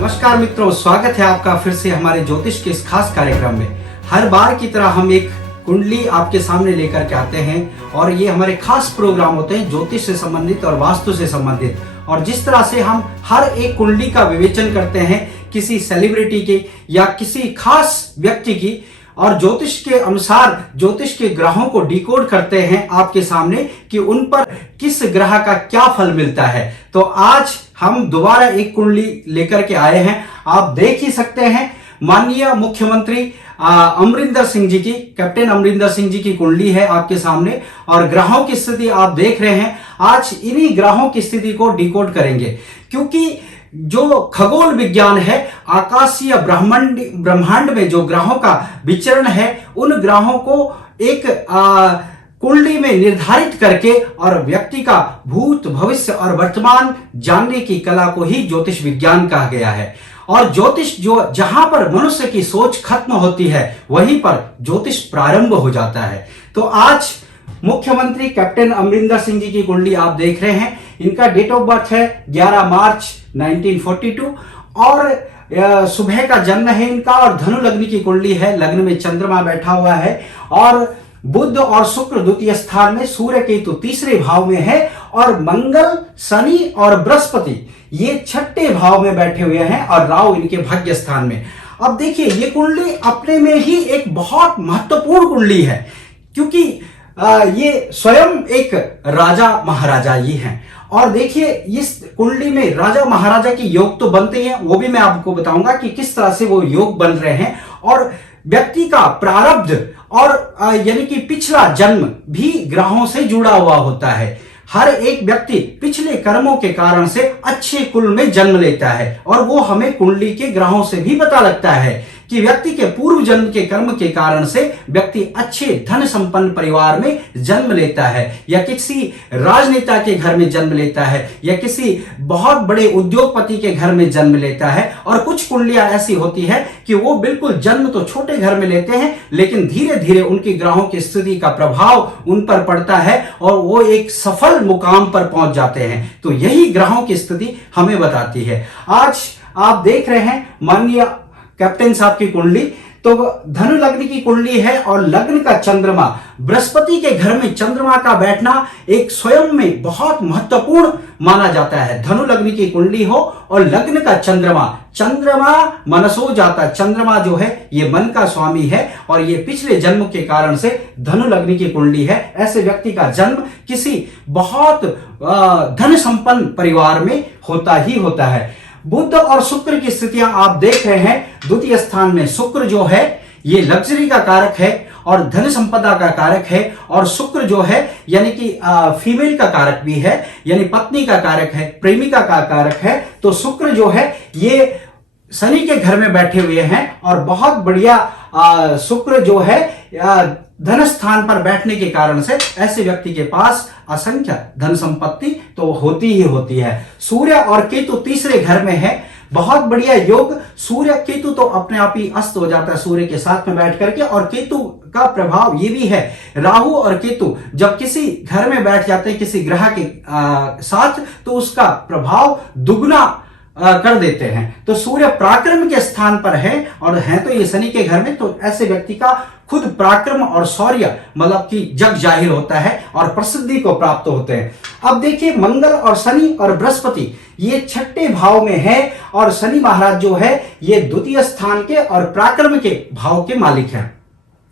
नमस्कार मित्रों, स्वागत है आपका फिर से हमारे ज्योतिष के इस खास कार्यक्रम में। हर बार की तरह हम एक कुंडली आपके सामने लेकर के आते हैं और ये हमारे खास प्रोग्राम होते हैं ज्योतिष से संबंधित और वास्तु से संबंधित। और जिस तरह से हम हर एक कुंडली का विवेचन करते हैं किसी सेलिब्रिटी की या किसी खास व्यक्ति की, और ज्योतिष के अनुसार ज्योतिष के ग्रहों को डिकोड करते हैं आपके सामने कि उन पर किस ग्रह का क्या फल मिलता है। तो आज हम दोबारा एक कुंडली लेकर के आए हैं। आप देख ही सकते हैं, माननीय मुख्यमंत्री अमरिंदर सिंह जी की, कैप्टन अमरिंदर सिंह जी की कुंडली है आपके सामने और ग्रहों की स्थिति आप देख रहे हैं। आज इन्हीं ग्रहों की स्थिति को डिकोड करेंगे, क्योंकि जो खगोल विज्ञान है, आकाशीय ब्रह्मांड में जो ग्रहों का विचरण है, उन ग्रहों को एक कुंडली में निर्धारित करके और व्यक्ति का भूत, भविष्य और वर्तमान जानने की कला को ही ज्योतिष विज्ञान कहा गया है। और ज्योतिष जो जहां पर मनुष्य की सोच खत्म होती है, वहीं पर ज्योतिष प्रारंभ हो जाता है। तो आज मुख्यमंत्री कैप्टन अमरिंदर सिंह जी की कुंडली आप देख रहे हैं। इनका डेट ऑफ बर्थ है 11 मार्च 1942 और सुबह का जन्म है इनका, और धनु लग्न की कुंडली है। लग्न में चंद्रमा बैठा हुआ है और बुध और शुक्र द्वितीय स्थान में, सूर्य केतु तीसरे भाव में है और मंगल, शनि और बृहस्पति ये छठे भाव में बैठे हुए हैं और राहु इनके भाग्य स्थान में। अब देखिए, ये कुंडली अपने में ही एक बहुत महत्वपूर्ण कुंडली है, क्योंकि ये स्वयं एक राजा महाराजा ही हैं। और देखिए, इस कुंडली में राजा महाराजा के योग तो बनते हैं, वो भी मैं आपको बताऊंगा कि किस तरह से वो योग बन रहे हैं। और व्यक्ति का प्रारब्ध और यानी कि पिछला जन्म भी ग्रहों से जुड़ा हुआ होता है। हर एक व्यक्ति पिछले कर्मों के कारण से अच्छे कुल में जन्म लेता है, और वो हमें कुंडली के ग्रहों से भी पता लगता है कि व्यक्ति के पूर्व जन्म के कर्म के कारण से व्यक्ति अच्छे धन संपन्न परिवार में जन्म लेता है, या किसी राजनेता के घर में जन्म लेता है, या किसी बहुत बड़े उद्योगपति के घर में जन्म लेता है। और कुछ कुंडलियां ऐसी होती है कि वो बिल्कुल जन्म तो छोटे घर में लेते हैं, लेकिन धीरे धीरे उनकी ग्रहों की स्थिति का प्रभाव उन पर पड़ता है और वो एक सफल मुकाम पर पहुंच जाते हैं। तो यही ग्रहों की स्थिति हमें बताती है। आज आप देख रहे हैं माननीय कैप्टन साहब की कुंडली, तो धनु लग्न की कुंडली है और लग्न का चंद्रमा, बृहस्पति के घर में चंद्रमा का बैठना एक स्वयं में बहुत महत्वपूर्ण माना जाता है। धनु लग्न की कुंडली हो और लग्न का चंद्रमा मनसो जाता, चंद्रमा जो है ये मन का स्वामी है और ये पिछले जन्म के कारण से धनु लग्न की कुंडली है। ऐसे व्यक्ति का जन्म किसी बहुत धन संपन्न परिवार में होता ही होता है। बुध और शुक्र की स्थितियां आप देख रहे हैं। द्वितीय स्थान में शुक्र जो है ये लग्जरी का कारक है और धन संपदा का कारक है, और शुक्र जो है यानी कि फीमेल का कारक भी है, यानी पत्नी का कारक है, प्रेमिका का कारक है। तो शुक्र जो है ये शनि के घर में बैठे हुए हैं और बहुत बढ़िया शुक्र जो है धन स्थान पर बैठने के कारण से ऐसे व्यक्ति के पास असंख्य धन संपत्ति तो होती ही होती है। सूर्य और केतु तीसरे घर में है, बहुत बढ़िया योग। सूर्य केतु तो अपने आप ही अस्त हो जाता है सूर्य के साथ में बैठ करके, और केतु का प्रभाव ये भी है, राहु और केतु जब किसी घर में बैठ जाते हैं किसी ग्रह के साथ, तो उसका प्रभाव दुगना कर देते हैं। तो सूर्य पराक्रम के स्थान पर है और है तो ये शनि के घर में, तो ऐसे व्यक्ति का खुद पराक्रम और शौर्य मतलब कि जग जाहिर होता है और प्रसिद्धि को प्राप्त होते हैं। अब देखिए, मंगल और शनि और बृहस्पति ये छठे भाव में है, और शनि महाराज जो है ये द्वितीय स्थान के और पराक्रम के भाव के मालिक हैं।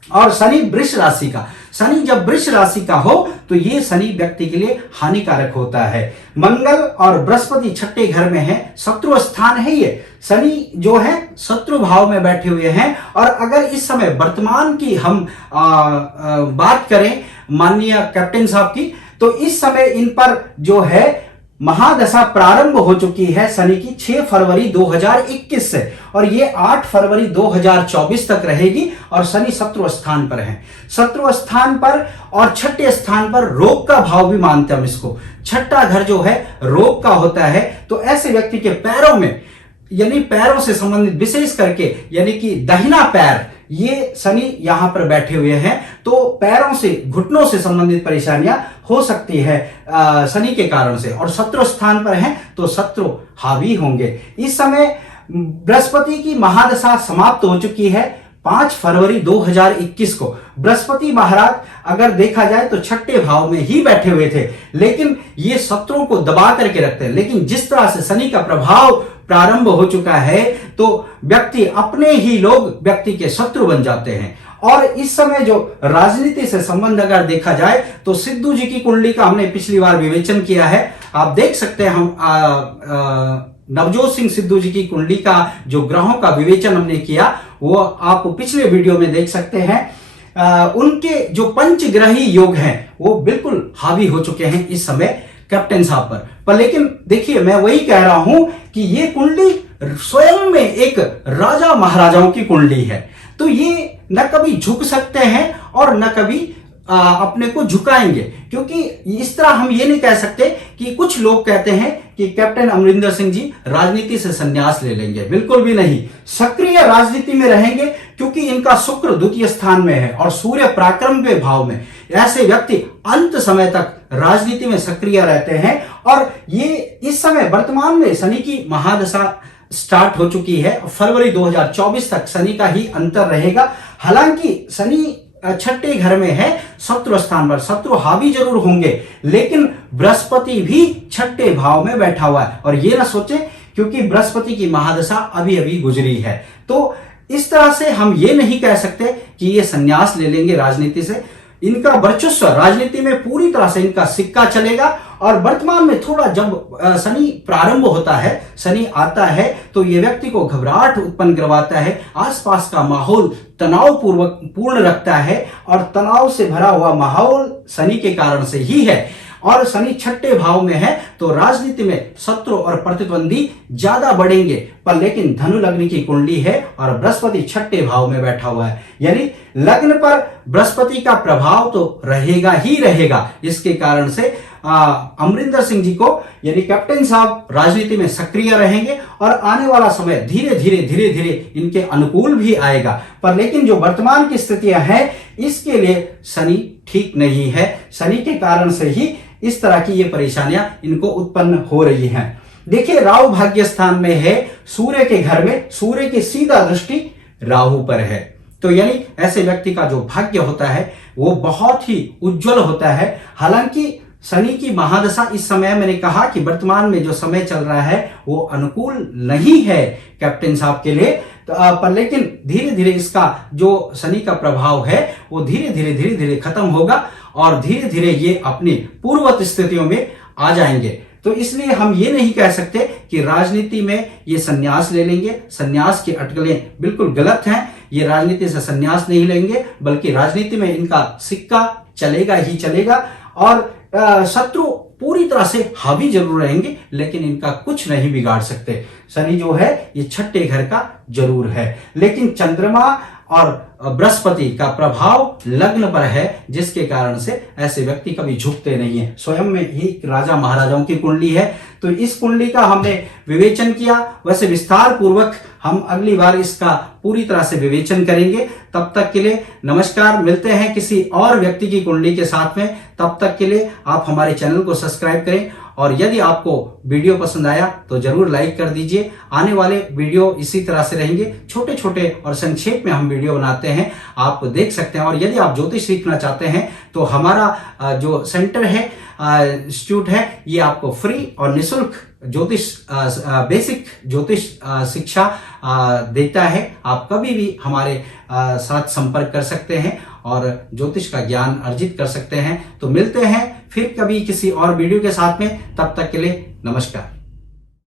और शनि वृष राशि का, शनि जब वृष राशि का हो तो ये शनि व्यक्ति के लिए हानिकारक होता है। मंगल और बृहस्पति छठे घर में है, शत्रु स्थान है ये। शनि जो है शत्रु भाव में बैठे हुए हैं, और अगर इस समय वर्तमान की हम बात करें माननीय कैप्टन साहब की, तो इस समय इन पर जो है महादशा प्रारंभ हो चुकी है शनि की 6 फरवरी 2021 से, और ये 8 फरवरी 2024 तक रहेगी। और शनि शत्रु स्थान पर है, शत्रु स्थान पर और छठे स्थान पर रोग का भाव भी मानते हैं हम इसको। छठा घर जो है रोग का होता है, तो ऐसे व्यक्ति के पैरों में यानी पैरों से संबंधित विशेष करके यानी कि दाहिना पैर, ये शनि यहां पर बैठे हुए हैं, तो पैरों से घुटनों से संबंधित परेशानियां हो सकती है शनि के कारण से। और शत्रु स्थान पर हैं तो शत्रु हावी होंगे। इस समय बृहस्पति की महादशा समाप्त हो चुकी है 5 फरवरी 2021 को। बृहस्पति महाराज अगर देखा जाए तो छठे भाव में ही बैठे हुए थे, लेकिन ये शत्रुओं को दबा करके रखते हैं। लेकिन जिस तरह से शनि का प्रभाव प्रारंभ हो चुका है तो व्यक्ति अपने ही लोग व्यक्ति के शत्रु बन जाते हैं। और इस समय जो राजनीति से संबंध अगर देखा जाए तो सिद्धू जी की कुंडली का हमने पिछली बार विवेचन किया है। आप देख सकते हैं, हम नवजोत सिंह सिद्धू जी की कुंडली का जो ग्रहों का विवेचन हमने किया वो आप पिछले वीडियो में देख सकते हैं। उनके जो पंचग्रही योग हैं वो बिल्कुल हावी हो चुके हैं इस समय कैप्टन साहब पर। लेकिन देखिए, मैं वही कह रहा हूं कि ये कुंडली स्वयं में एक राजा महाराजाओं की कुंडली है, तो ये न कभी झुक सकते हैं और न कभी अपने को झुकाएंगे। क्योंकि इस तरह हम ये नहीं कह सकते कि कुछ लोग कहते हैं कि कैप्टन अमरिंदर सिंह जी राजनीति से संन्यास ले लेंगे, बिल्कुल भी नहीं। सक्रिय राजनीति में रहेंगे क्योंकि इनका शुक्र द्वितीय स्थान में है और सूर्य पराक्रम के भाव में। ऐसे व्यक्ति अंत समय तक राजनीति में सक्रिय रहते हैं। और ये इस समय वर्तमान में शनि की महादशा स्टार्ट हो चुकी है। फरवरी 2024 तक शनि का ही अंतर रहेगा। हालांकि शनि छठे घर में है, शत्रु स्थान पर शत्रु हावी जरूर होंगे, लेकिन बृहस्पति भी छठे भाव में बैठा हुआ है। और ये ना सोचे क्योंकि बृहस्पति की महादशा अभी अभी गुजरी है, तो इस तरह से हम ये नहीं कह सकते कि ये संन्यास ले लेंगे राजनीति से। इनका वर्चस्व राजनीति में पूरी तरह से इनका सिक्का चलेगा। और वर्तमान में थोड़ा जब शनि प्रारंभ होता है, शनि आता है, तो ये व्यक्ति को घबराहट उत्पन्न करवाता है, आसपास का माहौल तनाव पूर्ण रखता है। और तनाव से भरा हुआ माहौल शनि के कारण से ही है। और शनि छठे भाव में है तो राजनीति में शत्रु और प्रतिद्वंदी ज्यादा बढ़ेंगे। पर लेकिन धनु लग्न की कुंडली है और बृहस्पति छठे भाव में बैठा हुआ है, यानी लग्न पर बृहस्पति का प्रभाव तो रहेगा ही रहेगा। इसके कारण से अमरिंदर सिंह जी को यानी कैप्टन साहब राजनीति में सक्रिय रहेंगे और आने वाला समय धीरे धीरे इनके अनुकूल भी आएगा। पर लेकिन जो वर्तमान की स्थितियां हैं इसके लिए शनि ठीक नहीं है। शनि के कारण से ही इस तरह की ये परेशानियां इनको उत्पन्न हो रही हैं। देखिए, राहु भाग्य स्थान में है, सूर्य के घर में, सूर्य की सीधा दृष्टि राहु पर है, तो यानी ऐसे व्यक्ति का जो भाग्य होता है वो बहुत ही उज्जवल होता है। हालांकि शनि की महादशा इस समय मैंने कहा कि वर्तमान में जो समय चल रहा है वो अनुकूल नहीं है कैप्टन साहब के लिए, पर लेकिन धीरे धीरे इसका जो शनि का प्रभाव है वो धीरे धीरे खत्म होगा और धीरे धीरे ये अपनी पूर्ववत स्थितियों में आ जाएंगे। तो इसलिए हम ये नहीं कह सकते कि राजनीति में ये संन्यास ले लेंगे। संन्यास की अटकलें बिल्कुल गलत हैं। ये राजनीति से संन्यास नहीं लेंगे, बल्कि राजनीति में इनका सिक्का चलेगा ही चलेगा। और शत्रु पूरी तरह से हावी जरूर रहेंगे, लेकिन इनका कुछ नहीं बिगाड़ सकते। शनि जो है ये छठे घर का जरूर है, लेकिन चंद्रमा और बृहस्पति का प्रभाव लग्न पर है, जिसके कारण से ऐसे व्यक्ति कभी झुकते नहीं है। स्वयं में ही राजा महाराजाओं की कुंडली है, तो इस कुंडली का हमने विवेचन किया। वैसे विस्तार पूर्वक हम अगली बार इसका पूरी तरह से विवेचन करेंगे। तब तक के लिए नमस्कार। मिलते हैं किसी और व्यक्ति की कुंडली के साथ में। तब तक के लिए आप हमारे चैनल को सब्सक्राइब करें और यदि आपको वीडियो पसंद आया तो जरूर लाइक कर दीजिए। आने वाले वीडियो इसी तरह से रहेंगे, छोटे छोटे और संक्षेप में हम वीडियो बनाते हैं, आप देख सकते हैं। और यदि आप ज्योतिष सीखना चाहते हैं तो हमारा जो सेंटर है, इंस्टीट्यूट है, ये आपको फ्री और निःशुल्क ज्योतिष बेसिक ज्योतिष शिक्षा देता है। आप कभी भी हमारे साथ संपर्क कर सकते हैं और ज्योतिष का ज्ञान अर्जित कर सकते हैं। तो मिलते हैं फिर कभी किसी और वीडियो के साथ में। तब तक के लिए नमस्कार।